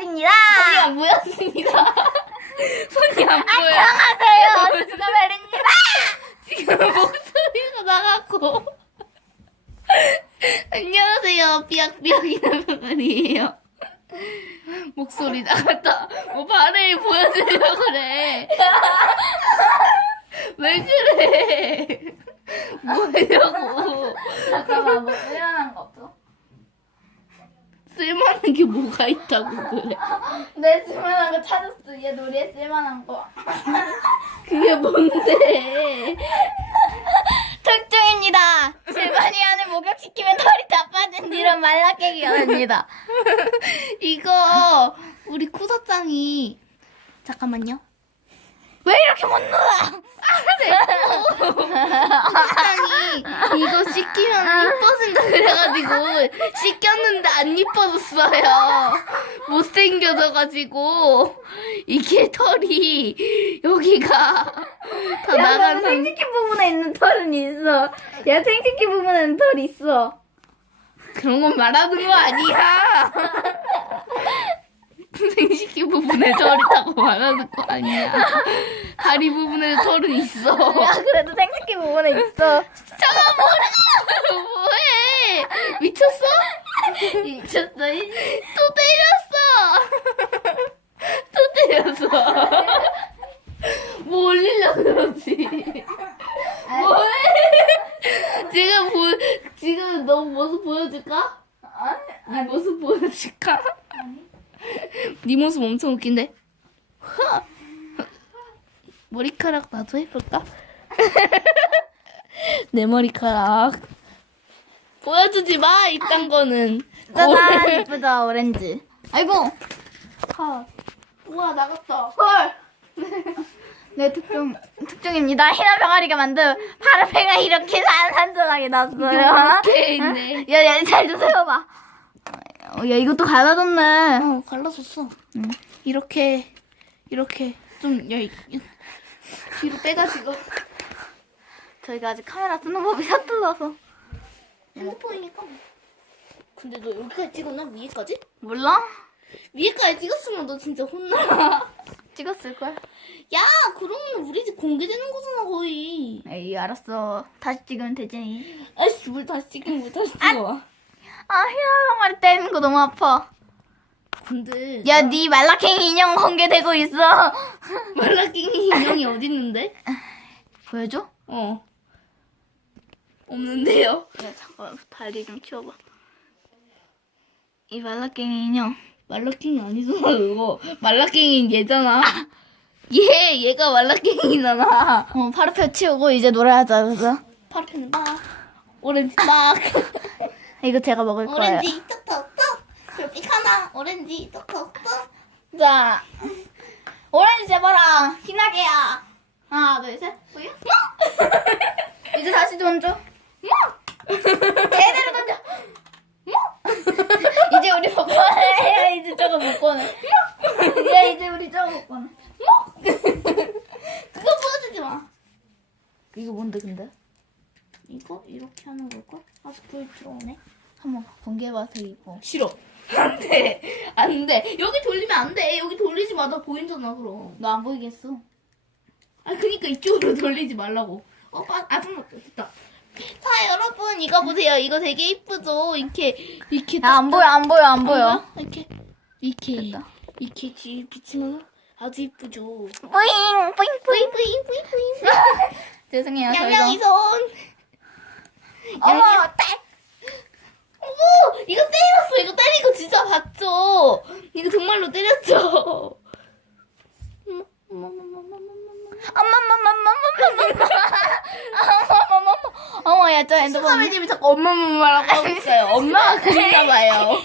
징크스노벨입니다. 손이 안 보였습니다. 손이 안 보여. 안녕하세요. 징크스노벨입니다. 지금 목소리가 나갔고. 안녕하세요. 삐약삐약이라는 말이에요. 목소리 나갔다. 뭐 발을 보여주려고 그래. 왜 그래? 뭐냐고. 잠깐만, 뭐 일어난 거 없어? 쓸만한 게 뭐가 있다고 그래. 내 쓸만한 거 찾았어. 얘 놀이에 쓸만한 거. 그게 뭔데? 특종입니다. 실바니안을 목욕시키면 털이 다 빠진 이런 말라깨기입니다. 이거 우리 쿠사짱이 잠깐만요. 왜 이렇게 못 놀아? 쿠사짱이 이거 씻기면 이뻐진다 그래가지고 씻겼는데 안 이뻐졌어요. 못생겨져가지고 이게 털이 여기가 다 나간 상 생식기 부분에 있는 털은 있어. 야, 생식기 부분에는 털 있어. 그런 건 말하는 거 아니야. 생식기 부분에 털 있다고 말하는 거 아니야. 다리 부분에 털은 있어. 야, 그래도 생식기 부분에 있어. 잠깐 뭐래? 뭐해? 미쳤어? 미쳤어, 이 또 때렸어. 또 때렸어. 뭐 올리려고 그러지? 뭐해? 지금 보 지금 너 모습 보여줄까? 네 모습 보여줄까? 네 모습 엄청 웃긴데. 머리카락 나도 해볼까? 내 머리카락 보여주지 마 이딴 거는. 짜잔, 고래. 예쁘다, 오렌지. 아이고, 아, 우와 나갔다. 헐. 네, 특종, 특종입니다. 희나 병아리가 만든 파르페가 이렇게 산산조각이 났어요. 이렇게 있네. 야, 야, 잘좀 세워봐. 어, 야, 이것도 갈라졌네. 어 갈라졌어. 이렇게 이렇게 좀 야, 이- 뒤로 빼가지고. 저희가 아직 카메라 쓰는 법이 서툴러서. 핸드폰이니까. 근데 너 여기까지 찍었나 위에까지? 몰라? 위에까지 찍었으면 너 진짜 혼나. 찍었을 걸? 야 그러면 우리 집 공개되는 거잖아 거의. 에이, 알았어. 다시 찍으면 되지. 아씨 물 다시 찍긴 물 다시 찍어. 아, 병아리 때리는 거 너무 아파. 근데 야, 네 말라깽이 인형 공개되고 있어. 말라깽이 인형이 어디 있는데? 보여줘? 어. 없는데요. 야, 잠깐 다리 좀 치워봐. 이 말라깽이 인형. 말라깽이 아니잖아 그거. 말라깽이 얘잖아. 얘 얘가 말라깽이잖아. 어, 파르페 치우고 이제 노래하자, 그래서. 파르페는 딱. 오렌지 딱. 이거 제가 먹을 거예요. 오렌지 톡톡톡. 별빛 하나. 오렌지 톡톡톡. 자, 오렌지 재봐라. 희나게야. 하나, 둘, 셋. 보여? 이제 다시 던져. 제대로 던져. 이제 우리 못 꺼내. 이제 저거 못 꺼내. 야, 이제 우리 저거 못 꺼내. 그거 보여주지 마. 이거 뭔데, 근데? 이거 이렇게 하는 걸까? 아 보여 들어오네. 한번 공개해봐서 이거. 싫어. 안 돼. 안 돼. 여기 돌리면 안 돼. 여기 돌리지 마. 나 보인잖아, 그럼. 너 안 보이겠어? 아, 그니까 이쪽으로 돌리지 말라고. 어, 아, 아줌마 됐다. 자, 여러분, 이거 보세요. 이거 되게 이쁘죠? 이렇게, 이렇게. 야, 안 보여, 안 보여, 안 보여. 안 이렇게, 이렇게, 됐다. 이렇게 지- 비치면 아주 이쁘죠? 뿌잉, 뿌잉, 뿌잉. 뿌잉, 뿌잉, 뿌잉, 뿌잉. 죄송해요, 양양이. 손. 어머, 딱! 어머, 이거 때렸어. 이거 때리고 진짜 봤죠? 이거 정말로 때렸죠? 어머, 야, 저 핸드폰. 수사배님이 자꾸 엄마만 하고 있어요. 엄마가 그린가 봐요.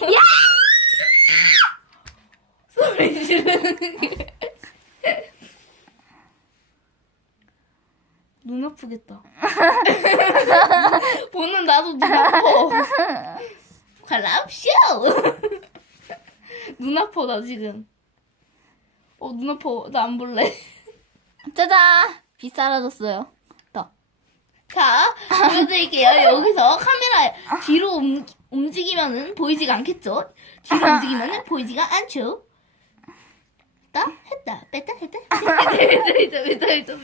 소리 지르는 게. 눈 아프겠다. 보는 나도 눈 아파. 관람쇼! 눈 아파, 나 지금. 어, 눈 아파. 나 안 볼래. 짜잔 빛 사라졌어요 더 자, 보여드릴게요. 여기서 카메라 뒤로 움, 움직이면은 보이지가 않겠죠? 뒤로 움직이면은 보이지가 않죠? 했다 했다 뺐다 했다 했다 했다 했다 했다 했다 어?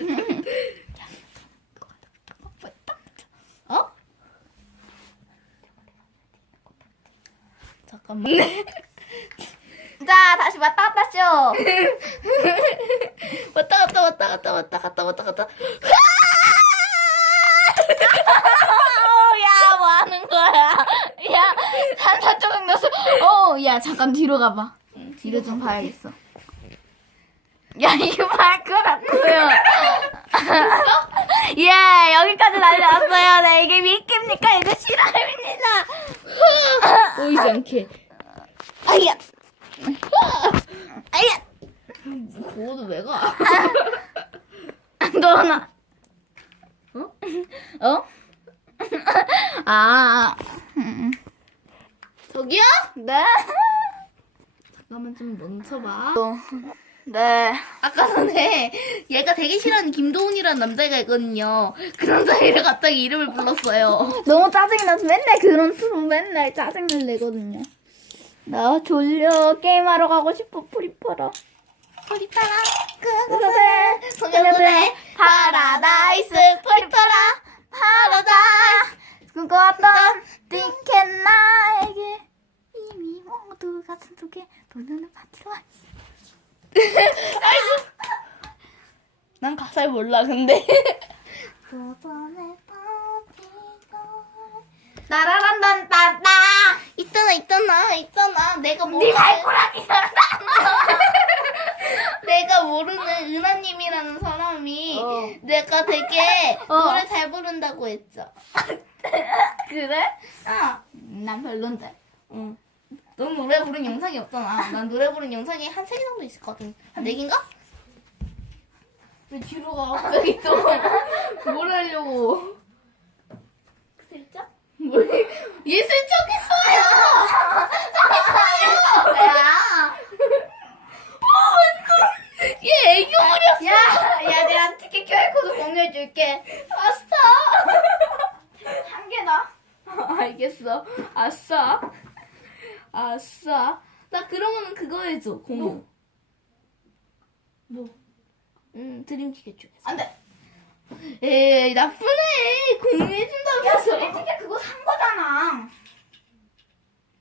잠깐만 자, 다시 왔다 갔다 쇼. 왔다 갔다 왔다 갔다 왔다 갔다 왔다 갔다 어, 야, 뭐 하는 거야? 야, 산사 조각 넣었어. 어, 야, 잠깐 뒤로 가봐. 뒤로 좀 봐야겠어. 야, 이거 말 거라고요. 예, 여기까지 날려왔어요. 네, 이게 믿깁니까? 이거 실화입니다. 보이지 않게 아야, 아야, 그거도 왜 가? 너나. 어? 어? 아, 음. 저기요? 네. 잠깐만 좀 멈춰봐 네. 아까 전에 얘가 되게 싫어하는 김도훈이라는 남자애가 있거든요. 그 남자애를 갑자기 이름을 불렀어요. 너무 짜증이 나서 맨날 그런 투로 맨날 짜증을 내거든요. 나 졸려 게임하러 가고 싶어 프리퍼라. 프리파라 그래 소녀들의 파라다이스 프리퍼라 파라다이스 그거던 띵캔 나에게 이미 모두 가슴 속에 돌려는 파티로 와. 난 가사를 몰라 근데 두 번의 파티가 나라란단따따 있잖아 있잖아 있잖아 내가 모르는 네 발꼬락이 나란다 내가 모르는 은하님이라는 사람이 어. 내가 되게 어. 노래 잘 부른다고 했죠 그래? 아, 난 별론데 응. 넌 노래 부른 영상이 없잖아. 난 노래 부른 영상이 한 세 개 정도 있을 것 같은. 한네 개인가? 왜 뒤로 가? 갑자기 또. 뭘 하려고. 슬쩍? 뭘. 얘 슬쩍 있어요! 야, 얘 애교 부렸어! 야, 야, 내가 티켓 QR코드 공유해줄게. 아싸! 한 개다. 알겠어. 아싸. 아싸. 나 그러면은 그거 해줘. 공유. 뭐? 응, 드림티켓 중에서. 안 돼. 에이, 나쁘네. 야, 공유해준다면서. 수리 티켓 그거 산 거잖아.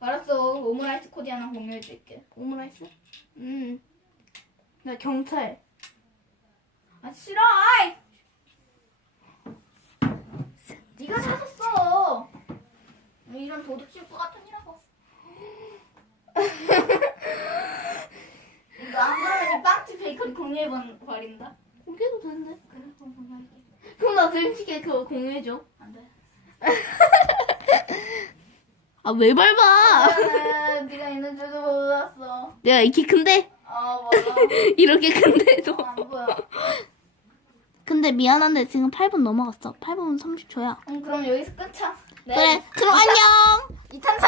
알았어. 오므라이스 코디 하나 공유해줄게. 오므라이스? 음. 나 경찰. 아, 싫어. 아이. 네가 사줬어. 이런 도둑 칠것 같은 이라고. 이거 안 이 빵집 베이커리 공유해 버린다. 공개도 되는데. 그래, 그럼 공유할게. 그럼 나 드림티켓 그거 공유해줘. 안 돼. 아, 왜 밟아? 아, 네가 있는 줄도 몰랐어. 내가 이렇게 큰데? 아, 맞아. 이렇게 큰데도. 안 보여. 근데 미안한데 지금 8분 넘어갔어. 8분 30초야. 응, 그럼 여기서 끊자. 네. 그래, 그럼 안녕! 이탄